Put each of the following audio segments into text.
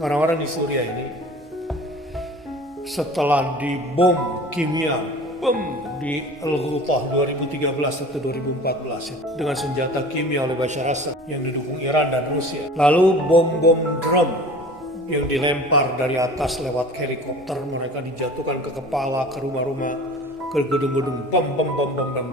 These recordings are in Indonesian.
Orang-orang di Suriah ini setelah dibom kimia, bom di Al-Ghutah 2013 atau 2014 dengan senjata kimia oleh Bashar Assad yang didukung Iran dan Rusia. Lalu bom-bom drum yang dilempar dari atas lewat helikopter, mereka dijatuhkan ke kepala, ke rumah-rumah, ke gedung-gedung, bom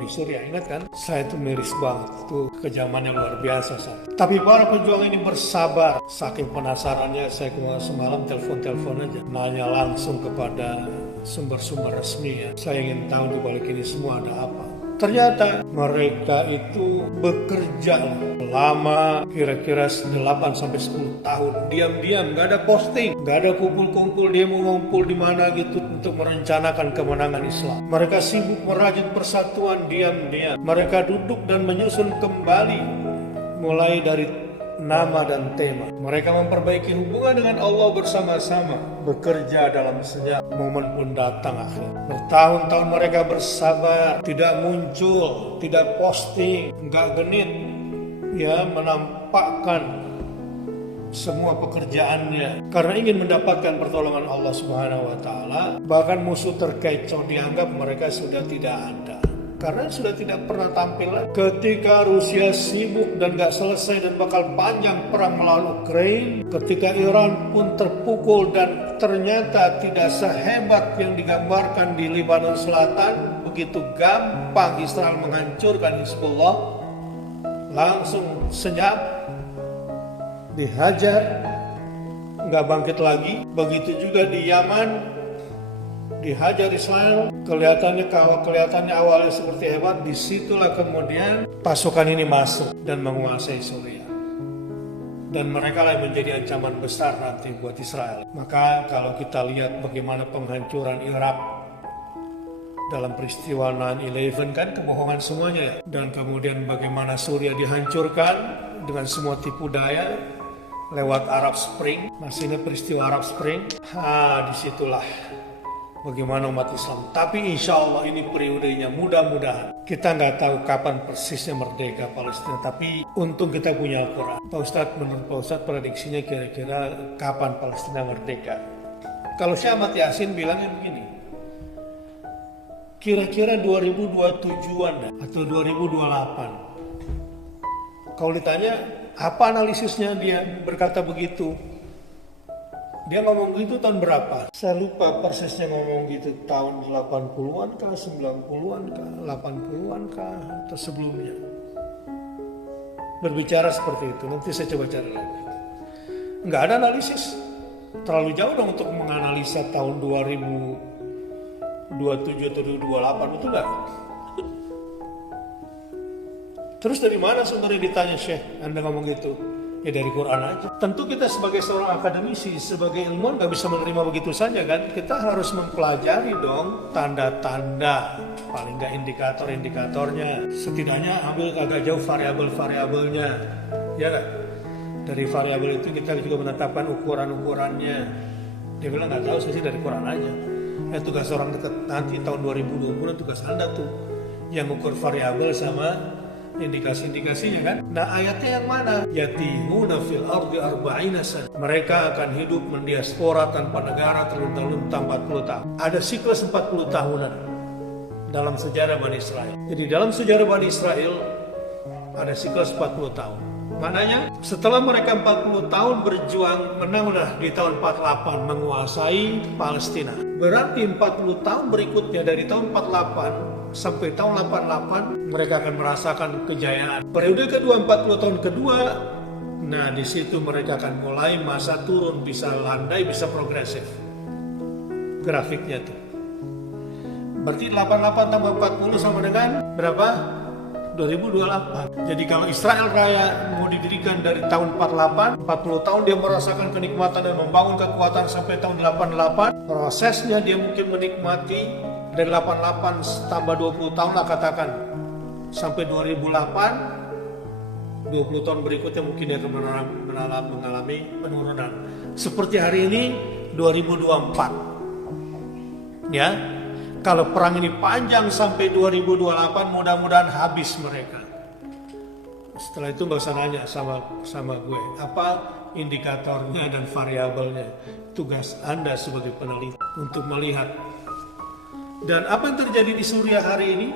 di Suriah. Ingat kan? Saya itu miris banget, itu kejaman yang luar biasa saat. Tapi para pejuang ini bersabar. Saking penasarannya saya semalam telepon aja, nanya langsung kepada sumber-sumber resmi ya. Saya ingin tahu di balik ini semua ada apa. Ternyata mereka itu bekerja lama, kira-kira 8-10 tahun. Diam-diam, gak ada posting, gak ada kumpul-kumpul, dia mau ngumpul di mana gitu untuk merencanakan kemenangan Islam. Mereka sibuk merajut persatuan diam-diam. Mereka duduk dan menyusun kembali mulai dari nama dan tema. Mereka memperbaiki hubungan dengan Allah bersama-sama, bekerja dalam senyap. Momen pun datang akhir. Bertahun-tahun mereka bersabar, tidak muncul, tidak posting, nggak genit, ya, menampakkan semua pekerjaannya karena ingin mendapatkan pertolongan Allah Subhanahu wa taala. Bahkan musuh terkecoh, dianggap mereka sudah tidak ada karena sudah tidak pernah tampil lagi. Ketika Rusia sibuk dan gak selesai dan bakal panjang perang melawan Ukraina, ketika Iran pun terpukul dan ternyata tidak sehebat yang digambarkan di Lebanon Selatan, begitu gampang Israel menghancurkan Hizbullah, langsung senyap, dihajar, gak bangkit lagi. Begitu juga di Yaman, dihajar Israel, kelihatannya awalnya seperti hebat, disitulah kemudian pasukan ini masuk dan menguasai Suriah. Dan mereka lah yang menjadi ancaman besar nanti buat Israel. Maka kalau kita lihat bagaimana penghancuran Irak dalam peristiwa 9/11 kan kebohongan semuanya ya. Dan kemudian bagaimana Suriah dihancurkan dengan semua tipu daya lewat Arab Spring. Masih ingat peristiwa Arab Spring? Disitulah bagaimana umat Islam. Tapi insya Allah ini periodenya, mudah-mudahan. Kita nggak tahu kapan persisnya merdeka Palestina, tapi untung kita punya Al-Quran. Pak Ustadz, menurut Pak Ustadz prediksinya kira-kira kapan Palestina merdeka? Kalau Syekh Ahmad Yasin bilangnya begini, kira-kira 2027-an atau 2028. Kalau ditanya, apa analisisnya, dia berkata begitu. Dia ngomong gitu tahun berapa? Saya lupa persisnya ngomong gitu, tahun 80-an kah, 90-an kah, 80-an kah, atau sebelumnya. Berbicara seperti itu, nanti saya coba cari lagi. Nggak ada analisis. Terlalu jauh dong untuk menganalisa tahun 2027 atau 2028, itu enggak. Terus dari mana sebenarnya ditanya Syekh, Anda ngomong gitu? Ya dari Quran aja. Tentu kita sebagai seorang akademisi, sebagai ilmuwan gak bisa menerima begitu saja kan. Kita harus mempelajari dong tanda-tanda, paling gak indikator-indikatornya. Setidaknya ambil agak jauh variabel-variabelnya. Ya kan? Dari variabel itu kita juga menetapkan ukuran-ukurannya. Dia bilang gak tahu, saya sih dari Quran aja. Tugas orang dekat nanti tahun 2020 tugas Anda tuh yang ukur variabel sama indikasi-indikasinya kan. Nah ayatnya yang mana? Yatimuna fil ardi arba'ina sana. Mereka akan hidup mendiaspora tanpa negara terlunta-lunta 40 tahun. Ada siklus 40 tahunan dalam sejarah Bani Israel. Jadi dalam sejarah Bani Israel ada siklus 40 tahun. Maknanya setelah mereka 40 tahun berjuang, menanglah di tahun 48 menguasai Palestina. Berarti 40 tahun berikutnya dari tahun 48 sampai tahun 88 mereka akan merasakan kejayaan. Periode kedua, 40 tahun kedua, nah di situ mereka akan mulai masa turun, bisa landai, bisa progresif. Grafiknya tuh. Berarti 88 tambah 40 sama dengan berapa? 2028. Jadi kalau Israel Raya mau didirikan dari tahun 48, 40 tahun dia merasakan kenikmatan dan membangun kekuatan sampai tahun 88. Prosesnya dia mungkin menikmati dari 88 tambah 20 tahun lah katakan sampai 2008, 20 tahun berikutnya mungkin dia akan mengalami penurunan seperti hari ini 2024 ya. Kalau perang ini panjang sampai 2028, mudah-mudahan habis mereka. Setelah itu nggak usah nanya sama gue apa indikatornya dan variabelnya. Tugas Anda sebagai peneliti untuk melihat. Dan apa yang terjadi di Suriah hari ini?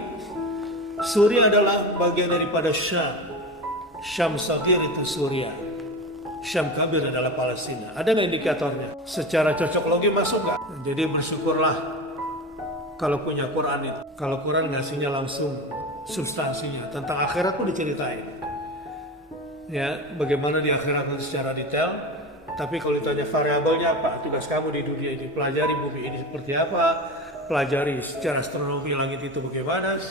Suriah adalah bagian daripada Syam. Syam Sagir itu Suriah. Syam Kabir adalah Palestina. Ada nggak indikatornya? Secara cocok logi masuk nggak? Jadi bersyukurlah kalau punya Quran itu. Kalau Quran ngasihnya langsung substansinya. Tentang akhirat pun diceritain. Ya, bagaimana di akhirat itu secara detail. Tapi kalau ditanya variabelnya apa? Tugas kamu di dunia ini. Pelajari bumi ini seperti apa. Pelajari secara astronomi langit itu bagaimana.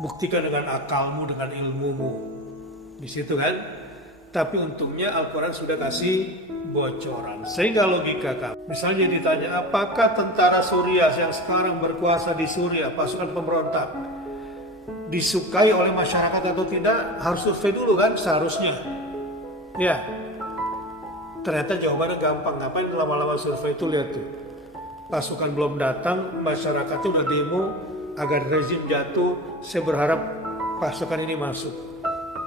Buktikan dengan akalmu, dengan ilmumu. Di situ kan. Tapi untungnya Al-Quran sudah kasih bocoran. Sehingga logika kamu. Misalnya ditanya, apakah tentara Suriah yang sekarang berkuasa di Suriah, pasukan pemberontak, disukai oleh masyarakat atau tidak? Harus survei dulu kan seharusnya. Ya. Ternyata jawabannya gampang. Ngapain lama-lama survei itu? Lihat tuh. Pasukan belum datang, masyarakatnya udah demo agar rezim jatuh. Saya berharap pasukan ini masuk.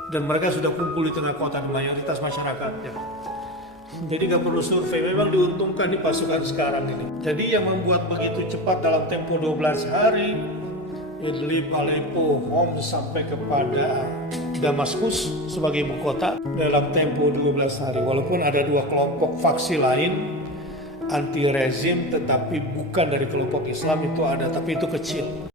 Dan mereka sudah kumpul di tengah kota, mayoritas masyarakatnya. Jadi gak perlu survei, memang diuntungkan di pasukan sekarang ini. Jadi yang membuat begitu cepat dalam tempo 12 hari, Idlib, Aleppo, Homs sampai kepada Damaskus sebagai ibu kota dalam tempo 12 hari. Walaupun ada dua kelompok faksi lain anti rezim tetapi bukan dari kelompok Islam itu ada, tapi itu kecil.